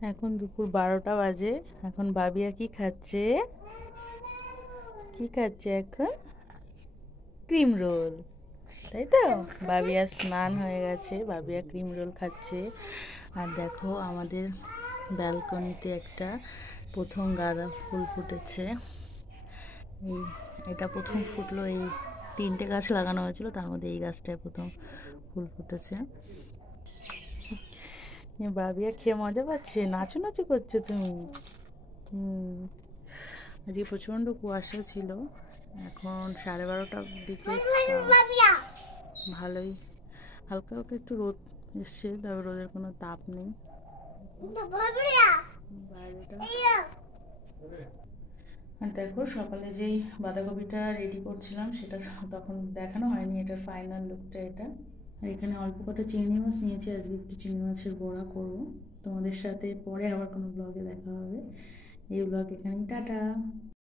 এখন দুপুর 12টা বাজে। এখন বাবিয়া কি খাচ্ছে? কি খাচ্ছে এখন? ক্রিম রোল, তাই তো? বাবিয়া স্নান হয়ে গেছে, বাবিয়া ক্রিম রোল খাচ্ছে। আর দেখো আমাদের ব্যালকনিতে একটা প্রথম গাঁদা ফুল ফুটেছে। এই এটা প্রথম ফুটলো, এই 3টে গাছ লাগানো হয়েছিল, তার মধ্যে এই গাছটায় প্রথম ফুল ফুটেছে। বাবিয়া খেয়ে মজা পাচ্ছে, নাচু করছে তুমি। আজকে প্রচণ্ড কুয়াশা ছিল। এখন 12:30টার দিকে ভালোই হালকা হালকা একটু রোদ এসছে, তবে রোদের কোনো তাপ নেই বাইরেটা। আর দেখো সকালে যেই বাঁধাকপিটা রেডি করছিলাম সেটা তখন দেখানো হয়নি, এটার ফাইনাল লুকটা এটা। আর এখানে অল্প কটা চিংড়ি মাছ নিয়েছি, আজকে একটু চিংড়ি মাছের বড়া করবো। তোমাদের সাথে পরে আবার কোনো ব্লগে দেখা হবে। এই ব্লগ এখানেই, টাটা।